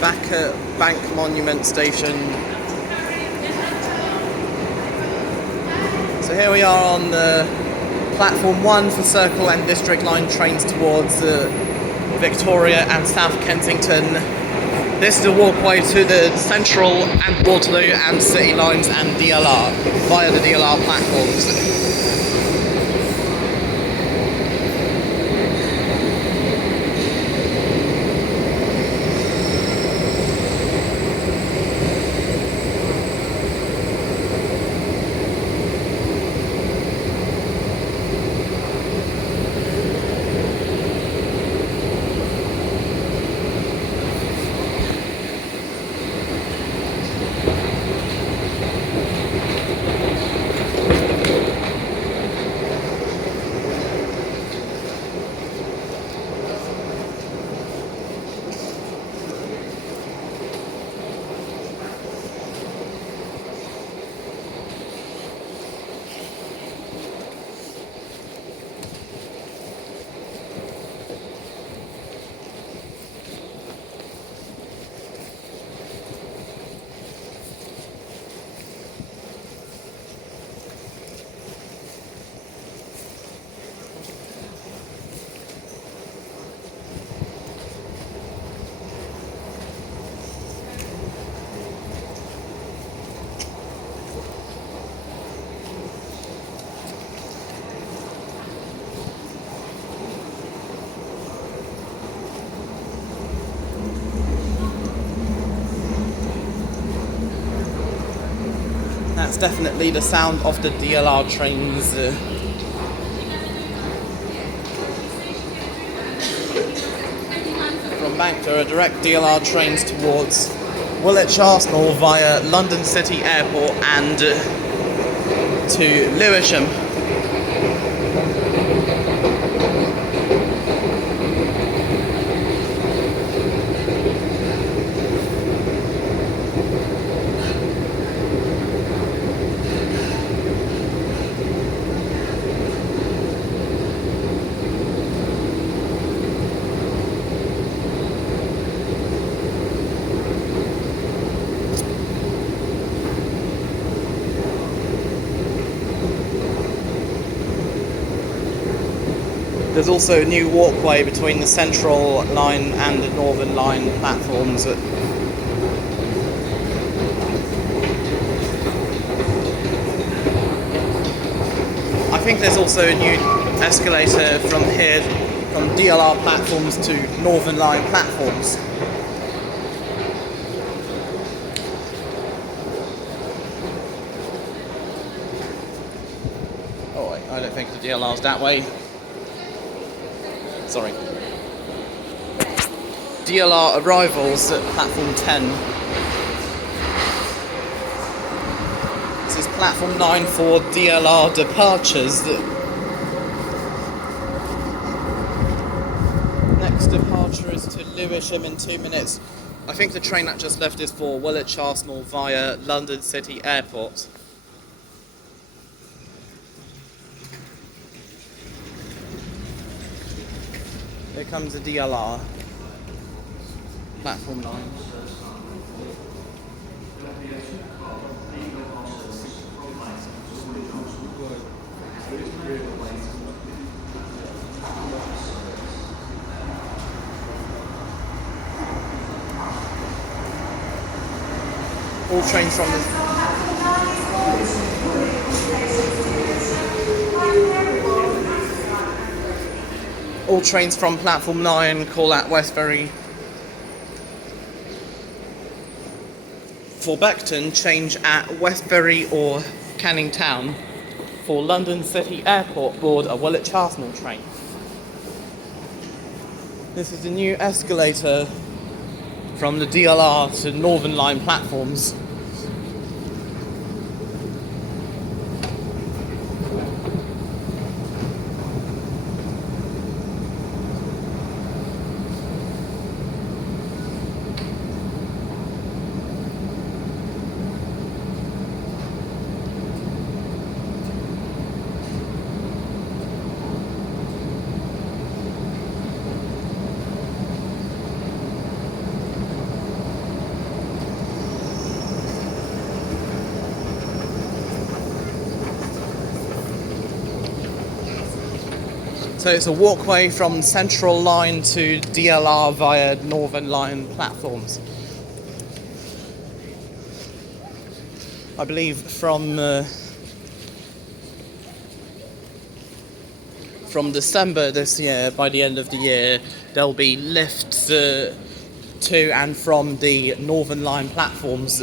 back at Bank Monument Station. So here we are on the platform 1 for Circle and District Line trains towards Victoria and South Kensington. This is a walkway to the Central and Waterloo and City lines and DLR via the DLR platforms. That's definitely the sound of the DLR trains. From Bank, there are direct DLR trains towards Woolwich Arsenal via London City Airport and to Lewisham. There's also a new walkway between the Central Line and the Northern Line platforms. I think there's also a new escalator from here, from DLR platforms to Northern Line platforms. Oh wait, I don't think the DLR's that way. Sorry. DLR arrivals at platform 10. This is platform 9 for DLR departures. Next departure is to Lewisham in 2 minutes. I think the train that just left is for Woolwich Arsenal via London City Airport. Here comes the DLR, platform 9. All trains from the All trains from platform 9 call at Westbury. For Beckton, change at Westbury or Canning Town. For London City Airport, board a Woolwich Arsenal train. This is the new escalator from the DLR to Northern Line platforms. So it's a walkway from Central Line to DLR via Northern Line platforms. I believe from December this year, by the end of the year, there'll be lifts to and from the Northern Line platforms.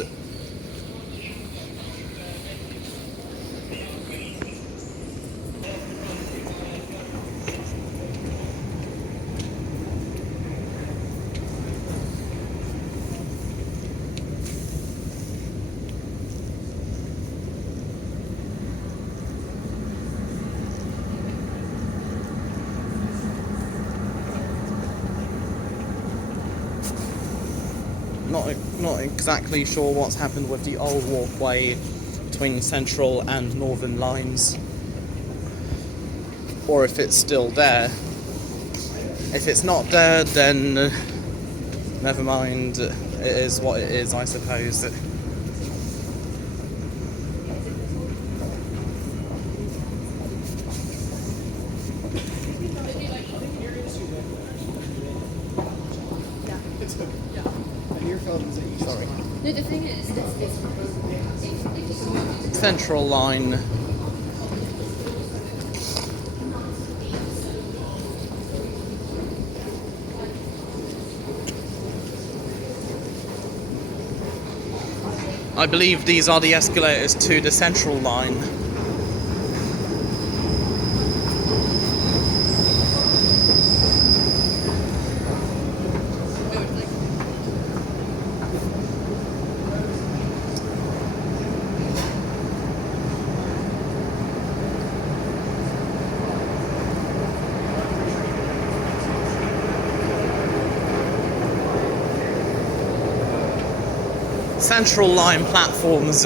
Not exactly sure what's happened with the old walkway between Central and Northern Lines, or if it's still there. If it's not there, then never mind. It is what it is, I suppose. Sorry. No, the thing is, Central Line. I believe these are the escalators to the Central Line. Central Line platforms.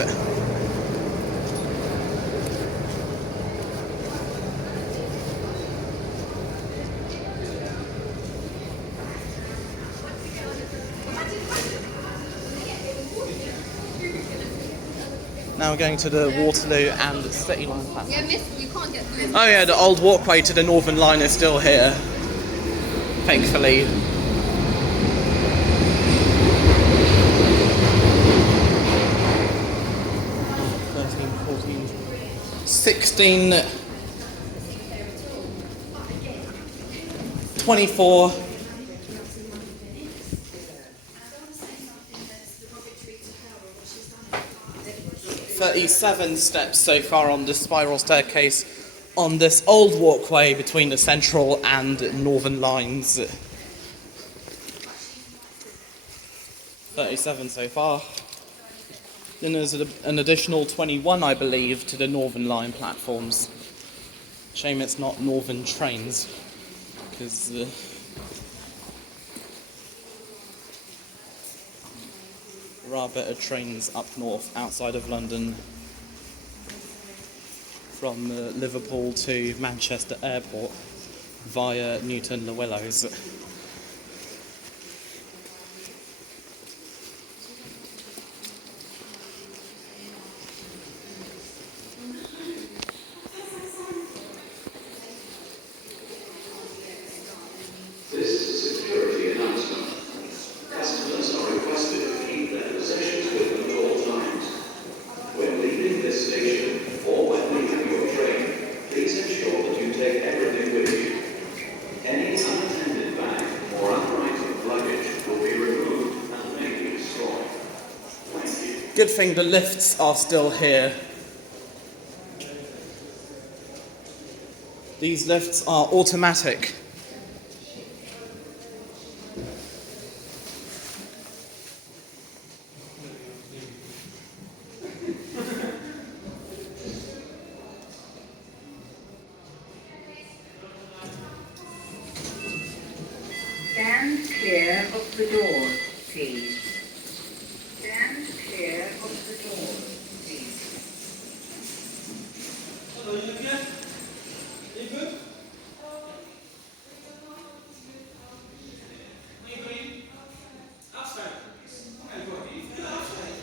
Now we're going to the Waterloo and City Line platform. yeah, miss, you can't get through. Oh yeah, the old walkway to the Northern Line is still here, thankfully. 16, 24, 37 steps so far on this spiral staircase on this old walkway between the Central and Northern Lines. 37 so far. Then there's an additional 21, I believe, to the Northern Line platforms. Shame it's not Northern trains, because there are better trains up north, outside of London, from Liverpool to Manchester Airport via Newton Le Willows. Good thing the lifts are still here. These lifts are automatic. Stand clear of the doors, please. Stand clear of the doors, please. Hello, you okay? You good? What are you doing? Outside. Okay, go ahead. Go outside.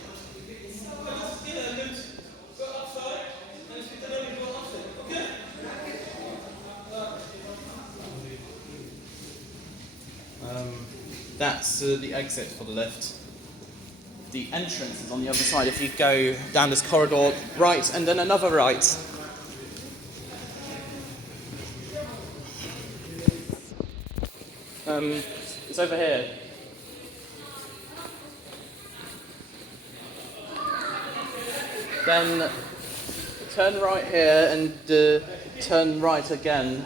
Well, just get a loot. Go outside and speak to them and go outside. Okay? That's the exit for the lift. The entrance is on the other side. If you go down this corridor, right, and then another right. It's over here. Then turn right here and turn right again.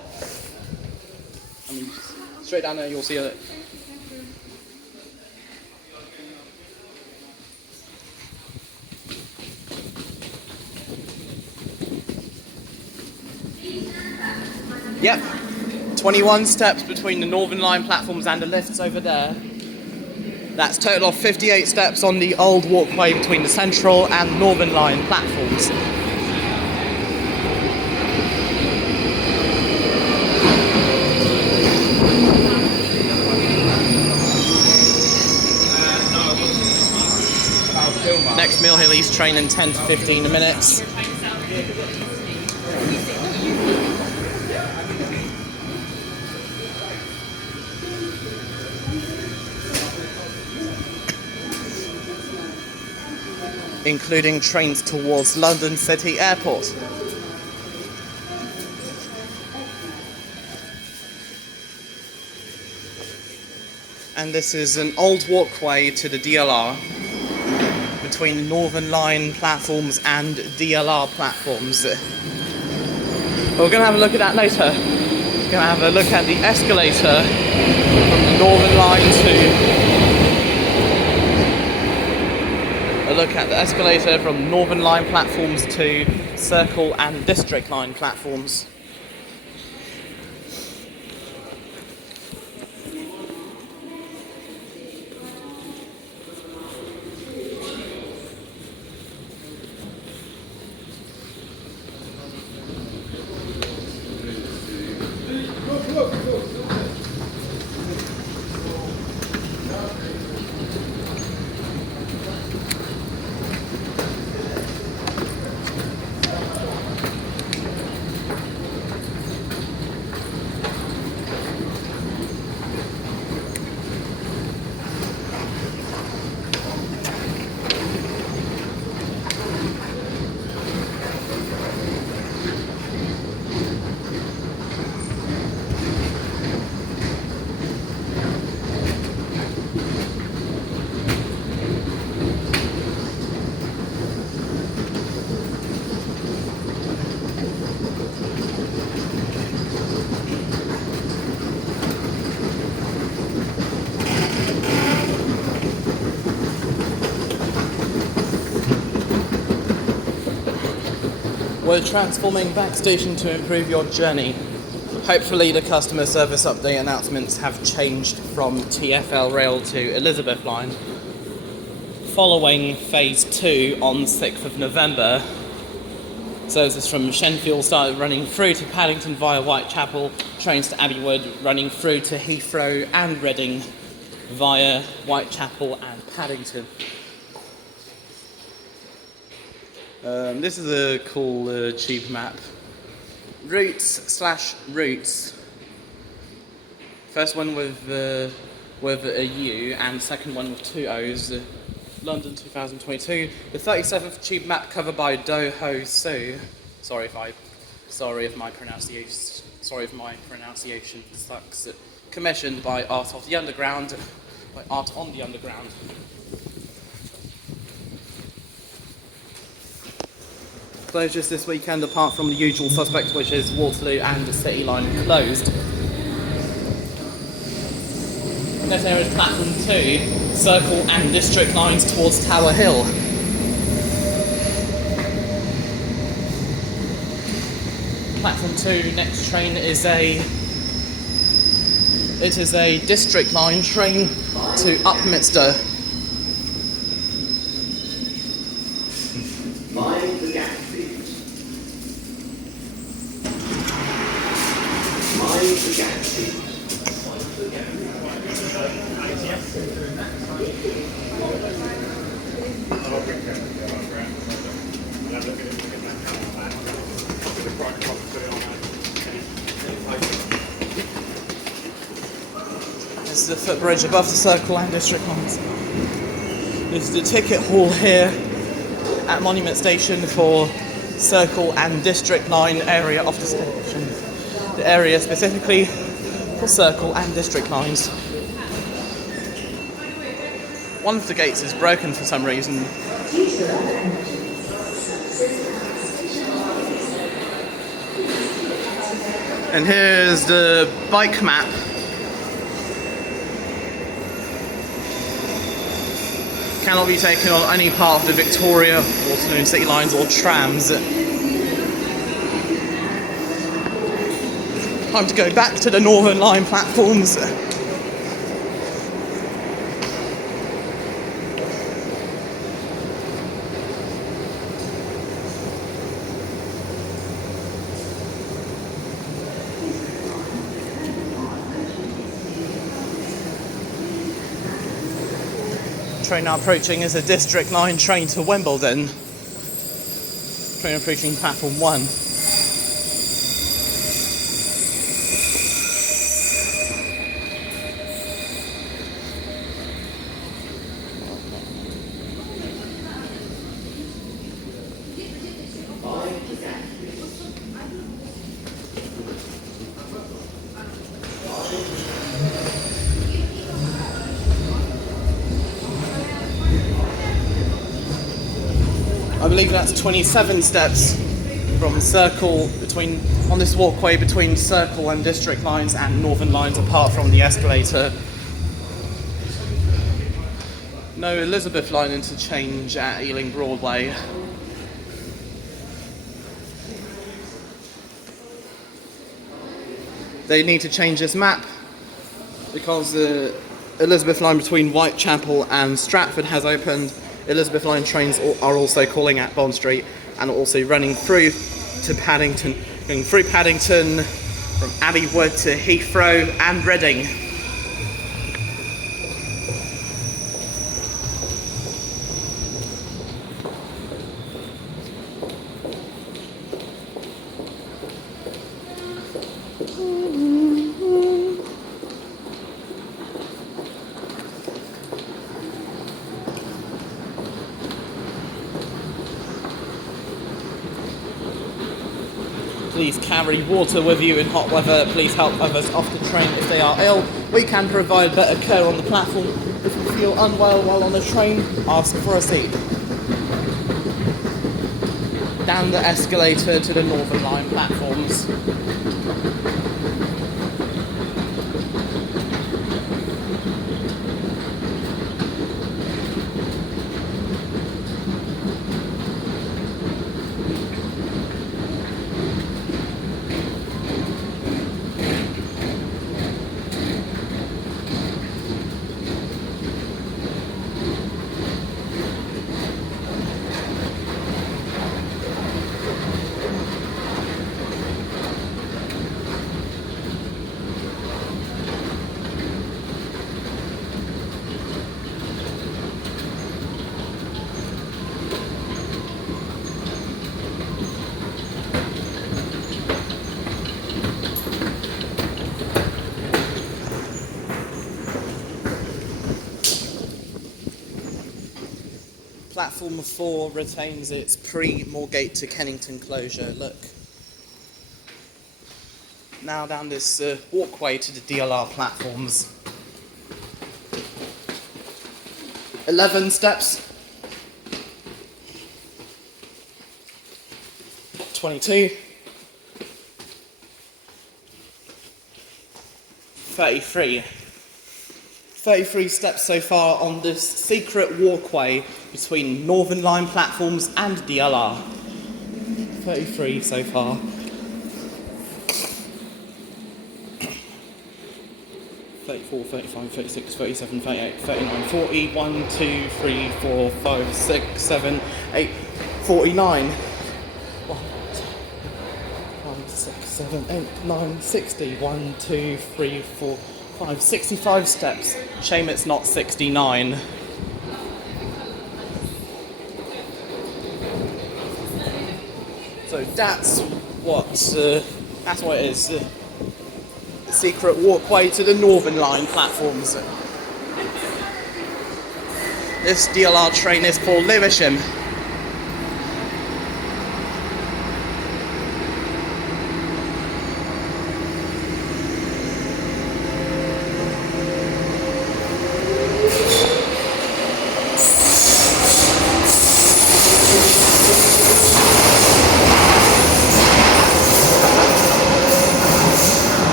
I mean, straight down there, you'll see it. Yep, 21 steps between the Northern Line platforms and the lifts over there. That's a total of 58 steps on the old walkway between the Central and Northern Line platforms. Next Mill Hill East train in 10 to 15 minutes. Including trains towards London City Airport. And this is an old walkway to the DLR between Northern Line platforms and DLR platforms. We're going to have a look at that later. We're going to have a look at the escalator from the Northern Line to... A look at the escalator from Northern Line platforms to Circle and District Line platforms. We're transforming Backstation to improve your journey. Hopefully the customer service update announcements have changed from TfL Rail to Elizabeth Line. Following Phase 2 on 6th of November, so this is from Shenfield started running through to Paddington via Whitechapel, trains to Abbeywood running through to Heathrow and Reading via Whitechapel and Paddington. This is a cool tube map. Routes/routes. First one with a U and second one with two O's. London 2022. The 37th tube map covered by Do Ho So. Sorry if my pronunciation sucks. Commissioned by Art of the Underground. By Art on the Underground. Closures this weekend, apart from the usual suspects, which is Waterloo and the City Line closed. Next area is Platform 2, Circle and District lines towards Tower Hill. Platform 2, next train is a District Line train to Upminster. is the footbridge above the Circle and District lines. This is the ticket hall here at Monument Station for Circle and District line area of the station. The area specifically for Circle and District lines. One of the gates is broken for some reason. And here's the bike map. Cannot be taken on any part of the Victoria, Waterloo City lines or trams. Time to go back to the Northern Line platforms. Train now approaching is a District Line train to Wimbledon. Train approaching platform 1. I believe that's 27 steps from Circle on this walkway between Circle and District lines and Northern lines apart from the escalator. No Elizabeth line interchange at Ealing Broadway. They need to change this map because the Elizabeth line between Whitechapel and Stratford has opened. Elizabeth line trains are also calling at Bond Street and are also running through to Paddington, going through Paddington from Abbey Wood to Heathrow and Reading. Please carry water with you in hot weather. Please help others off the train if they are ill. We can provide better care on the platform. If you feel unwell while on the train, ask for a seat. Down the escalator to the Northern Line platforms. Platform 4 retains its pre-Moorgate to Kennington closure. Look. Now down this walkway to the DLR platforms. 11 steps. 22. 33. 33 steps so far on this secret walkway between Northern Line platforms and DLR. 33 so far. 34, 35, 36, 37, 38, 39, 40, 1, 2, 3, 4, 5, 6, 7, 8, 49. 1, 6, 7, 8, 9, 60. 1, 2, 3, 4, 5, 65 steps. Shame it's not 69. So that's what it is. secret walkway to the Northern Line platforms. This DLR train is for Lewisham.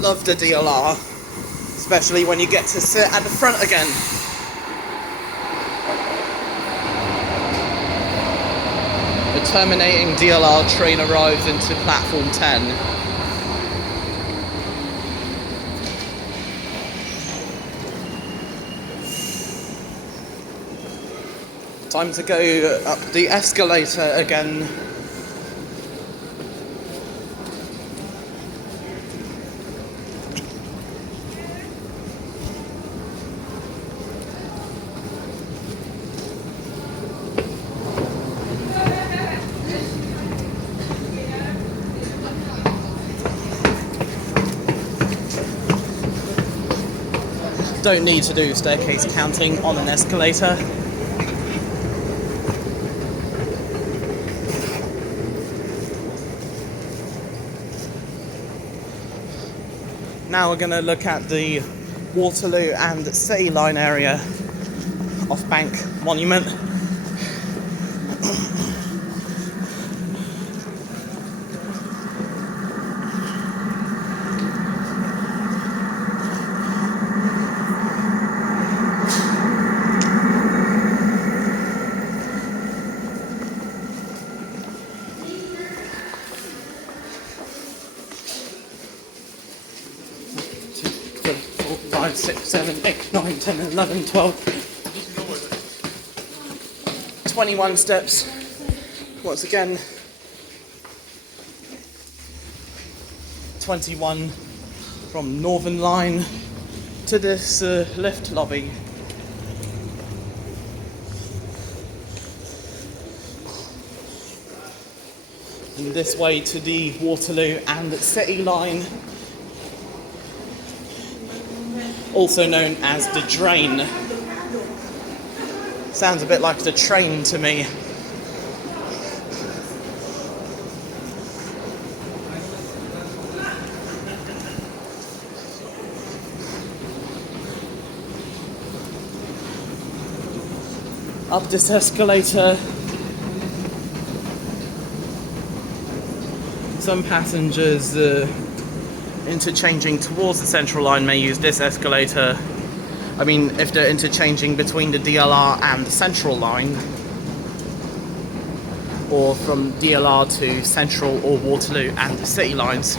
Love the DLR, especially when you get to sit at the front again. The terminating DLR train arrives into platform 10. Time to go up the escalator again. Don't need to do staircase counting on an escalator. Now we're going to look at the Waterloo and City Line area off Bank Monument. Four, 5, 6, 7, 8, 9, 10, 11, 12, 21 steps. Once again, 21 from Northern Line to this lift lobby. And this way to the Waterloo and City Line, also known as the drain. Sounds a bit like the train to me. Up this escalator. Some passengers interchanging towards the Central Line may use this escalator. I mean, if they're interchanging between the DLR and the Central Line, or from DLR to Central or Waterloo and the City Lines.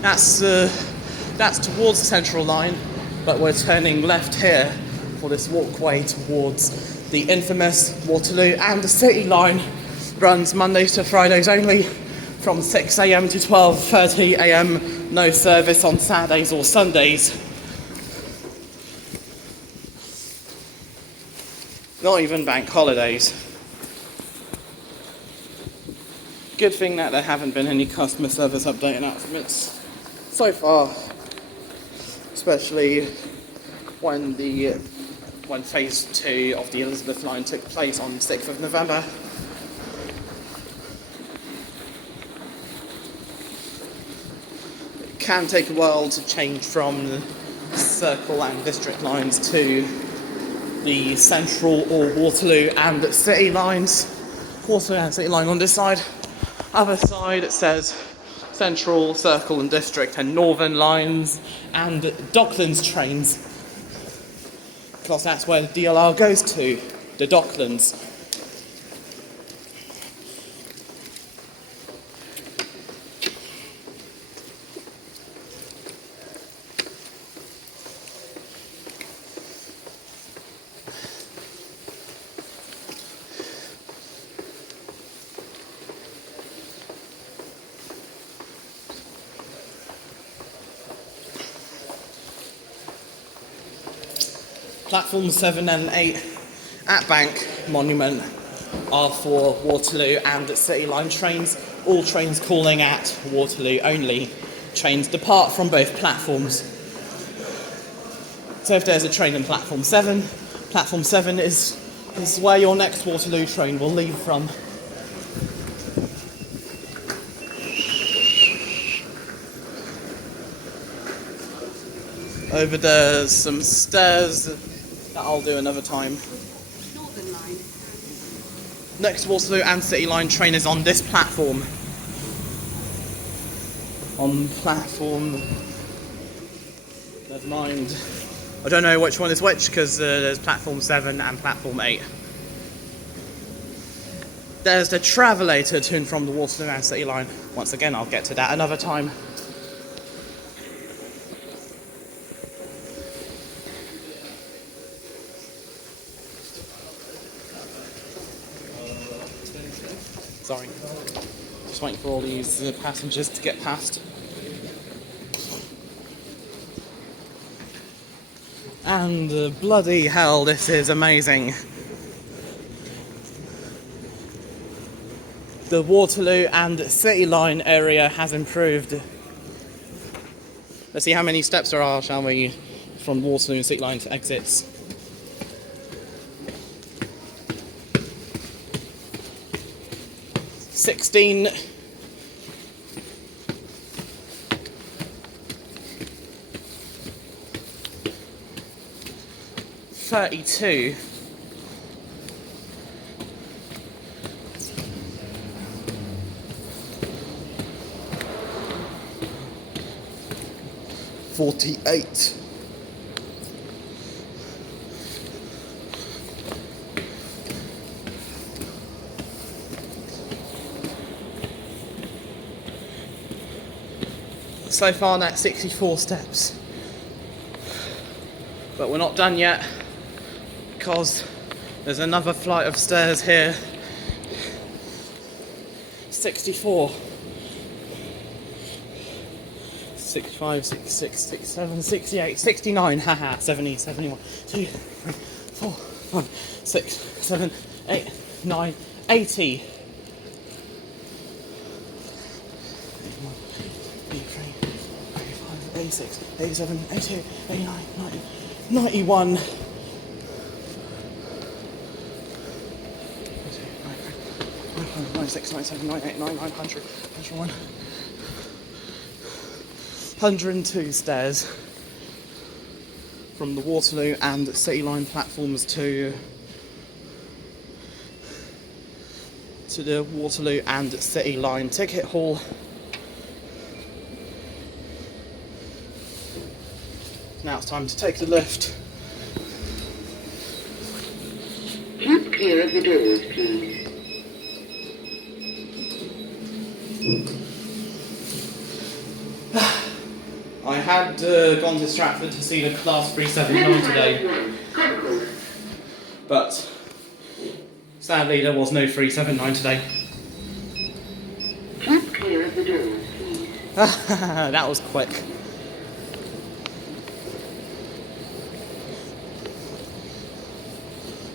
That's towards the Central Line, but we're turning left here for this walkway towards the infamous Waterloo and the City Line. Runs Mondays to Fridays only, from 6 AM to 12:30 AM, no service on Saturdays or Sundays. Not even bank holidays. Good thing that there haven't been any customer service update announcements so far, especially when phase 2 of the Elizabeth line took place on 6th of November. Can take a while to change from the Circle and District lines to the Central or Waterloo and City lines. Waterloo and City line on this side. Other side it says Central, Circle and District and Northern lines and Docklands trains. Because that's where the DLR goes to, the Docklands. Platforms 7 and 8 at Bank Monument are for Waterloo and City Line trains. All trains calling at Waterloo only. Trains depart from both platforms. So if there's a train in platform 7 is where your next Waterloo train will leave from. Over there's some stairs that I'll do another time. Northern Line. Next Waterloo and City Line train is on this platform. On platform... never mind. I don't know which one is which because there's platform 7 and platform 8. There's the travelator to and from the Waterloo and City Line. Once again, I'll get to that another time. Sorry. Just waiting for all these passengers to get past. And bloody hell, this is amazing. The Waterloo and City Line area has improved. Let's see how many steps there are, shall we, from Waterloo and City Line to exits. 16. 32. 48. 'So far that's 64 steps. But we're not done yet, because there's another flight of stairs here. 64. 65, 66, 67, 68, 69, haha, 70, 71, 2, 3, 4, 5, 6, 7, 8, 9, 80. 86, 87, 88, 89, 90, 91. 96, 97, 98, 99, 100, 101. 102 stairs from the Waterloo and City Line platforms to the Waterloo and City Line ticket hall. Now it's time to take the lift. Keep clear of the doors, please. I had gone to Stratford to see the Class 379 today, but sadly there was no 379 today. Keep clear of the doors, please. That was quick.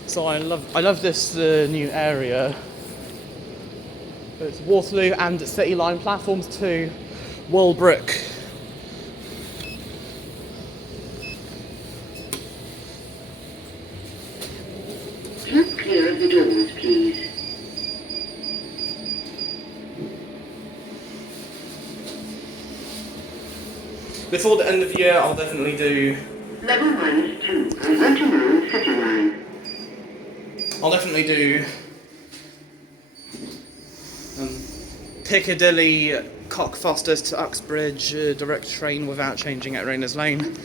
So I love this new area. It's Waterloo and City Line platforms to Walbrook. Keep clear of the doors, please. Before the end of the year, I'll definitely do. Level 1-2 on Waterloo City Line. I'll definitely do Piccadilly, Cockfosters to Uxbridge, direct train without changing at Rayners Lane.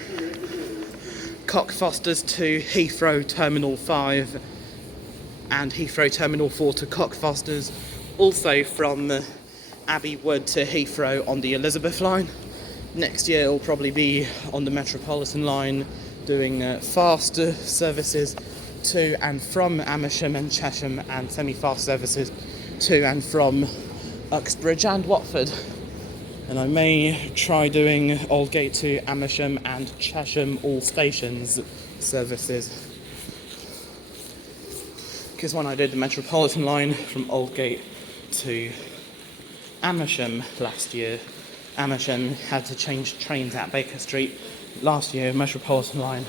Cockfosters to Heathrow Terminal 5 and Heathrow Terminal 4 to Cockfosters. Also from Abbey Wood to Heathrow on the Elizabeth line. Next year it'll probably be on the Metropolitan line, doing faster services to and from Amersham and Chesham, and semi-fast services to and from Uxbridge and Watford. And I may try doing Aldgate to Amersham and Chesham all stations services. because when I did the Metropolitan line from Aldgate to Amersham last year, Amersham had to change trains at Baker Street. Last year, Metropolitan line,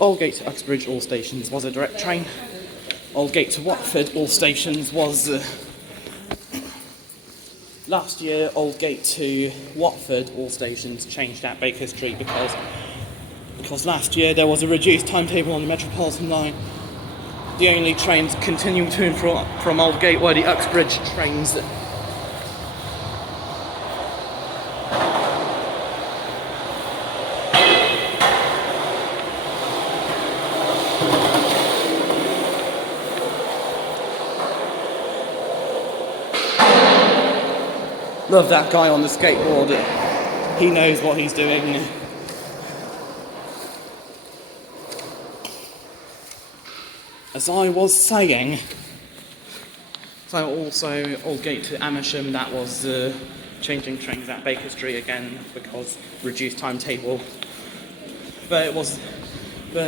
Aldgate to Uxbridge, all stations, was a direct train. Aldgate to Watford, all stations, was... last year, Aldgate to Watford, all stations, changed at Baker Street because last year there was a reduced timetable on the Metropolitan line. The only trains continuing to and from Aldgate were the Uxbridge trains. Love that guy on the skateboard. He knows what he's doing. As I was saying, so also Aldgate to Amersham, that was changing trains at Baker Street again because reduced timetable. But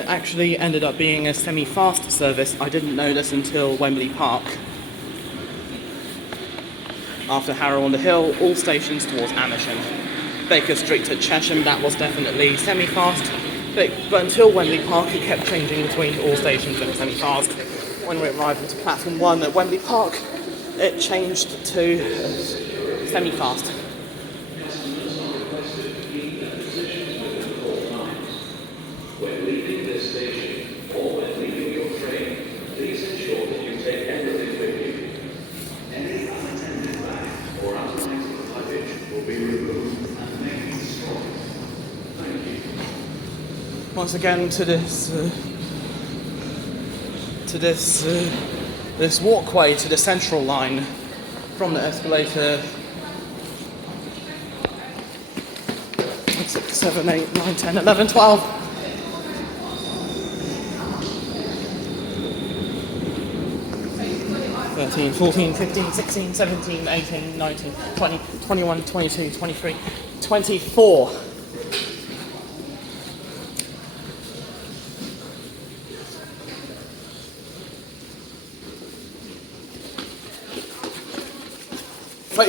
actually ended up being a semi-fast service. I didn't know this until Wembley Park. After Harrow on the Hill, all stations towards Amersham. Baker Street to Chesham, that was definitely semi-fast. But until Wembley Park, it kept changing between all stations and semi-fast. When we arrived into platform 1 at Wembley Park, it changed to semi-fast. When leaving this station or when leaving your train, please ensure that you take everything with you. Any unattended bags or unlikely luggage will be removed and made strong. Thank you. Once again to this walkway to the central line from the escalator. 6, 7, 8, 9, 10, 11, 12. 13, 14, 15, 16, 17, 18, 19, 20, 21, 22, 23, 24.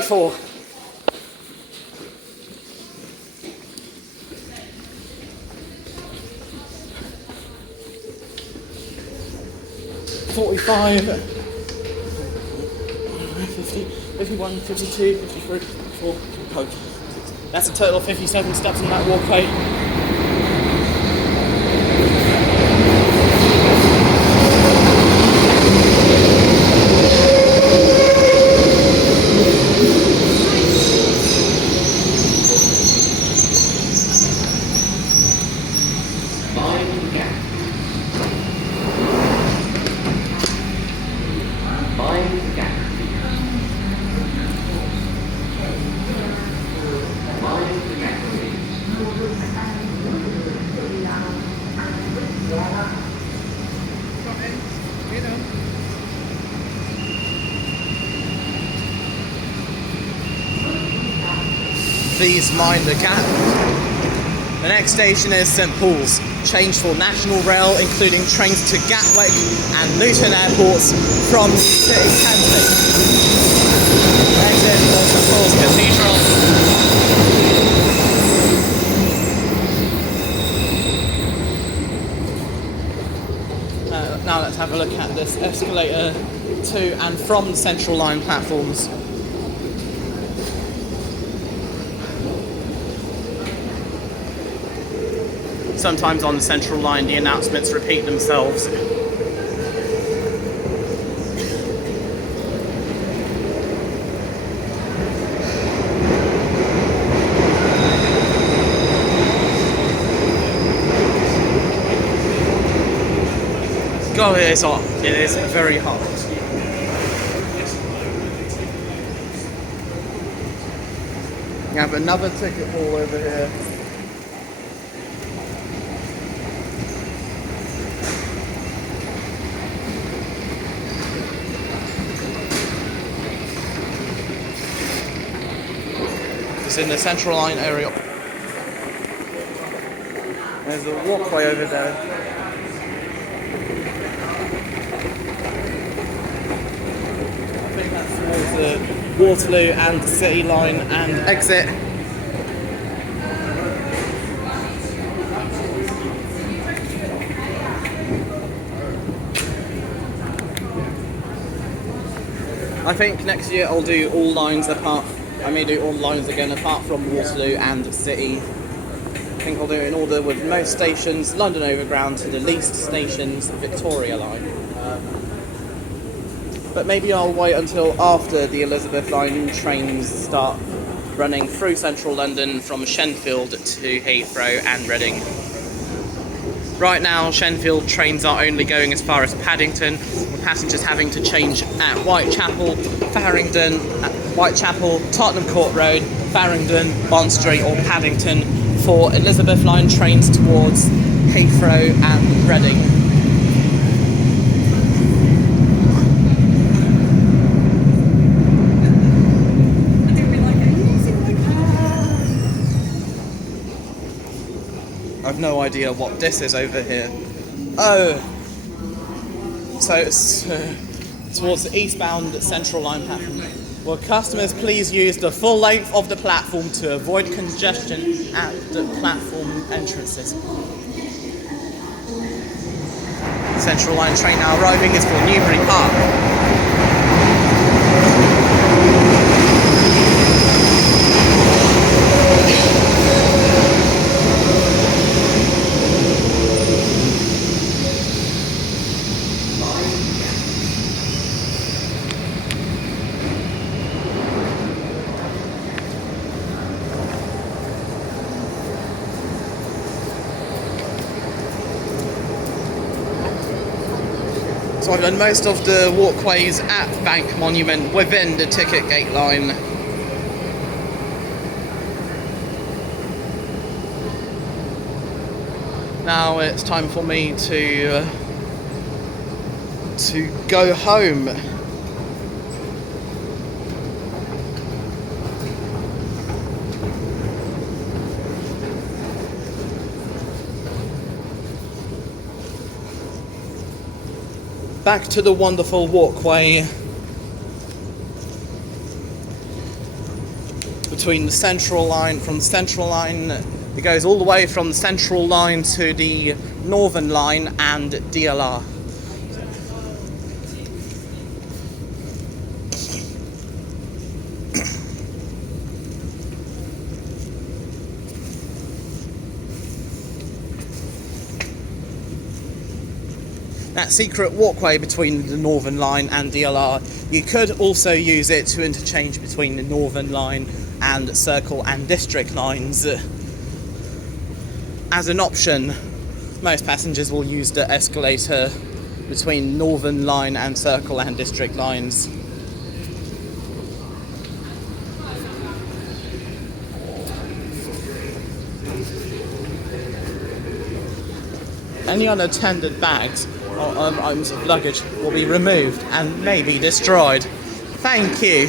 Four. 45, 50, 51, 52, 53, 54, 55. That's a total of 57 steps on that walkway. Please mind the gap. The next station is St Paul's. Change for National Rail, including trains to Gatwick and Luton airports from City Canton. Exit for St Paul's Cathedral. Now let's have a look at this escalator to and from the Central Line platforms. Sometimes on the Central Line the announcements repeat themselves. God, it is hot. It is very hot. We have another ticket hall over here. It's in the Central Line area. There's a walkway over there. towards the Waterloo and City line and exit. I think next year I'll do all lines apart. I may do all lines again apart from Waterloo and City. I think I'll do it in order with most stations, London Overground to the least stations, Victoria line. But maybe I'll wait until after the Elizabeth line trains start running through central London from Shenfield to Heathrow and Reading. Right now, Shenfield trains are only going as far as Paddington, with passengers having to change at Whitechapel, Farringdon, Tottenham Court Road, Farringdon, Bond Street or Paddington for Elizabeth line trains towards Heathrow and Reading. I've no idea what this is over here. Oh, so it's towards the eastbound Central Line platform. Will customers please use the full length of the platform to avoid congestion at the platform entrances? Central Line train now arriving is for Newbury Park. So I've done most of the walkways at Bank Monument within the ticket gate line. Now it's time for me to go home. Back to the wonderful walkway between the Central Line. From the Central Line, it goes all the way from the Central Line to the Northern Line and DLR. That secret walkway between the Northern Line and DLR, you could also use it to interchange between the Northern Line and Circle and District lines. As an option, most passengers will use the escalator between Northern Line and Circle and District lines. Any unattended bags or items of luggage will be removed and may be destroyed. Thank you.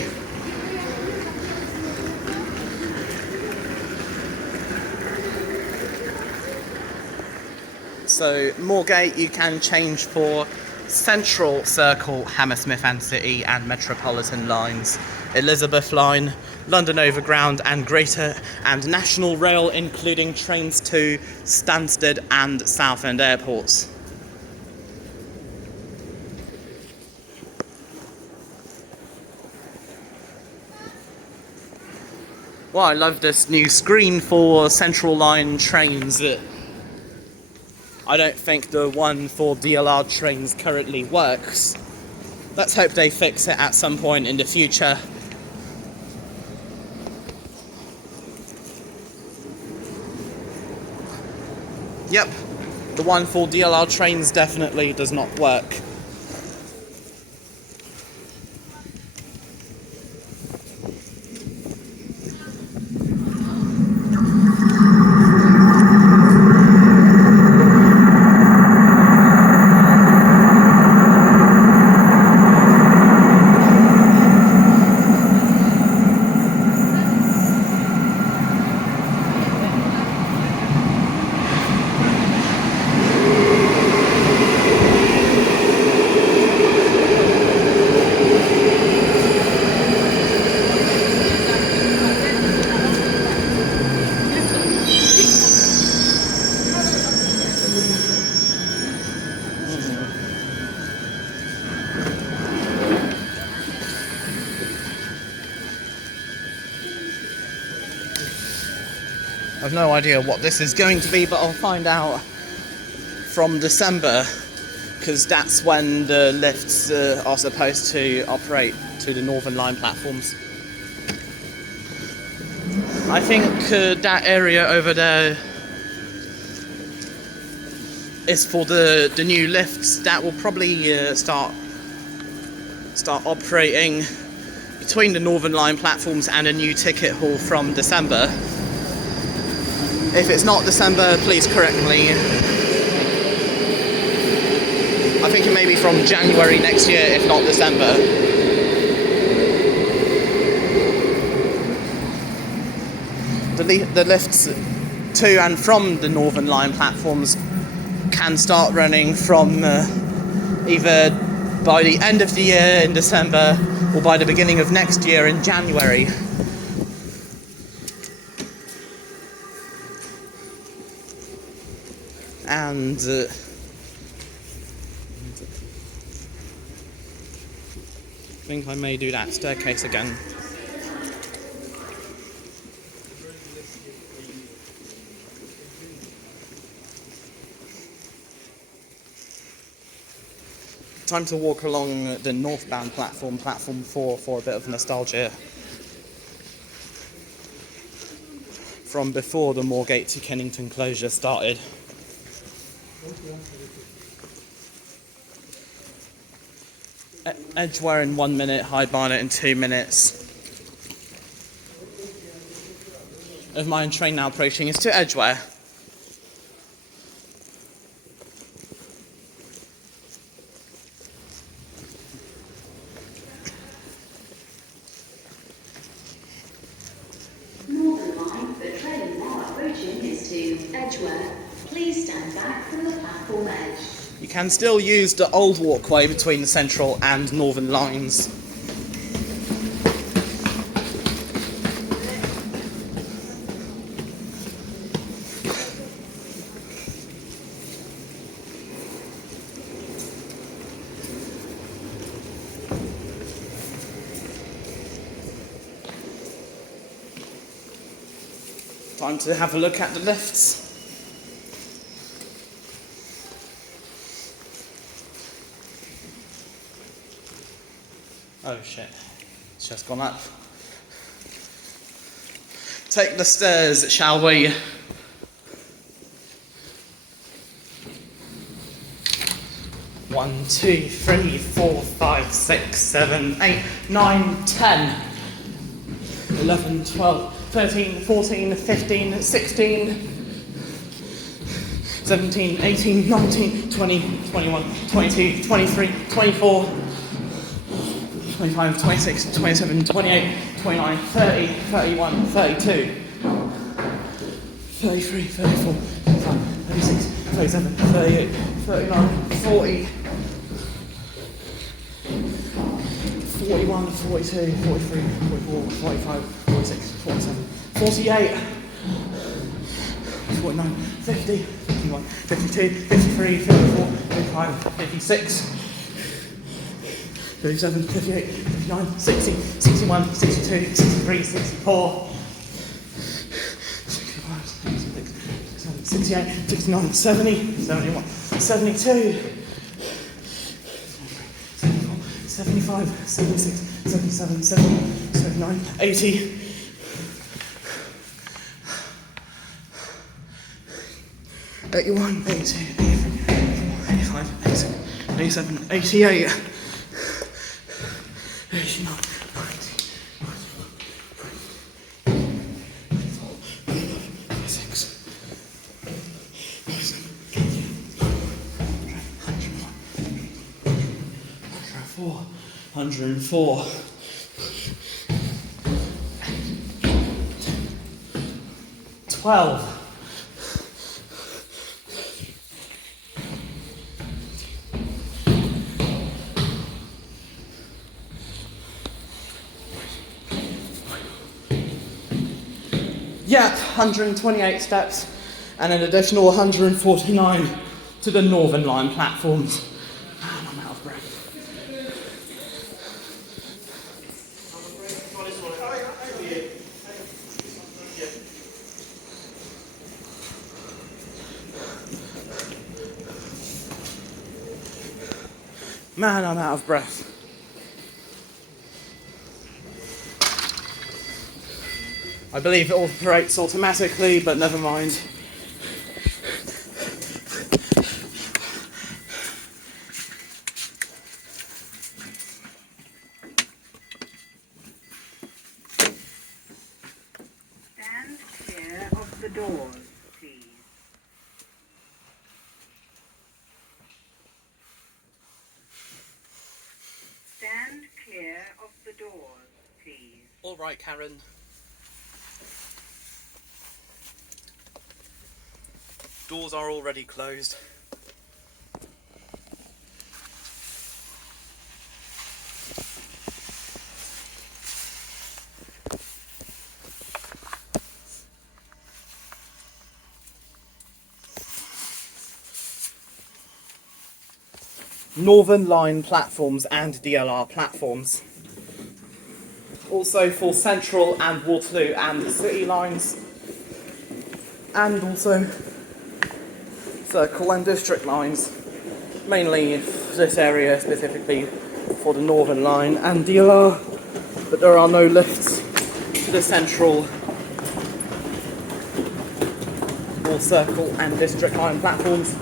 So, Moorgate you can change for Central, Circle, Hammersmith and City and Metropolitan lines, Elizabeth line, London Overground and Greater and National Rail, including trains to Stansted and Southend airports. Well, I love this new screen for Central Line trains. I don't think the one for DLR trains currently works. Let's hope they fix it at some point in the future. Yep, the one for DLR trains definitely does not work. I've no idea what this is going to be, but I'll find out from December, because that's when the lifts are supposed to operate to the Northern Line platforms. I think that area over there is for the new lifts that will probably start operating between the Northern Line platforms and a new ticket hall from December. If it's not December, please correct me. I think it may be from January next year, if not December. The lifts to and from the Northern Line platforms can start running from either by the end of the year in December or by the beginning of next year in January. And I think I may do that staircase again. Time to walk along the northbound platform, platform 4, for a bit of nostalgia. From before the Moorgate to Kennington closure started. Edgware in 1 minute, High Barnet in 2 minutes. Of my train now approaching is to Edgware. Northern Line, the train now approaching is to Edgware. Please stand back from the platform edge. You can still use the old walkway between the Central and Northern lines. Time to have a look at the lifts. Oh shit, it's just gone up. Take the stairs, shall we? One, 2, 3, 4, 5, 6, 7, 8, 9, 10, 11, 12, 13, 14, 15, 16, 17, 18, 19, 20, 21, 22, 23, 24, 25, 26, 27, 28, 29, 30, 31, 32, 33, 34, 35, 36, 37, 38, 39, 40, 41, 42, 43, 44, 45, 46, 47, 48, 49, 50, 51, 52, 53, 54, 55, 56, 57, 58, 59, 60, 61, 62, 63, 64, 65, 66, 67, 68, 69, 70, 71, 72, 74, 75, 76, 77, 78, 79, 80, 81, 82, 83, 84, 85, 86, 87, 88, 89, 90, 104, 12, 128 steps and an additional 149 to the Northern Line platforms. And I'm out of breath. Man, I'm out of breath. I believe it operates automatically, but never mind. Stand clear of the doors, please. Stand clear of the doors, please. All right, Karen. Doors are already closed. Northern Line platforms and DLR platforms. Also for Central and Waterloo and City lines. And also Circle and District lines. Mainly this area specifically for the Northern Line and DLR. But there are no lifts to the Central or Circle and District line platforms.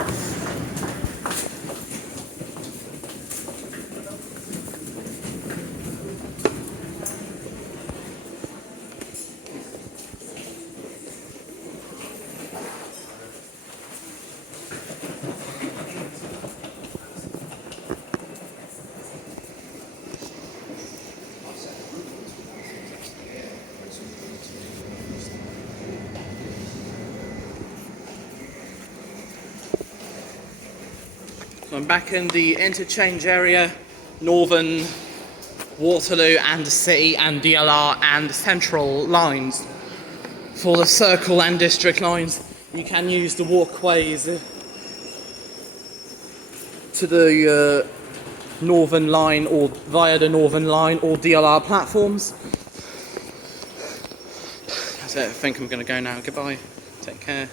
So I'm back in the interchange area, Northern, Waterloo and City and DLR and Central lines. For the Circle and District lines, you can use the walkways to the Northern Line or via the Northern Line or DLR platforms. That's it, I think I'm going to go now. Goodbye, take care.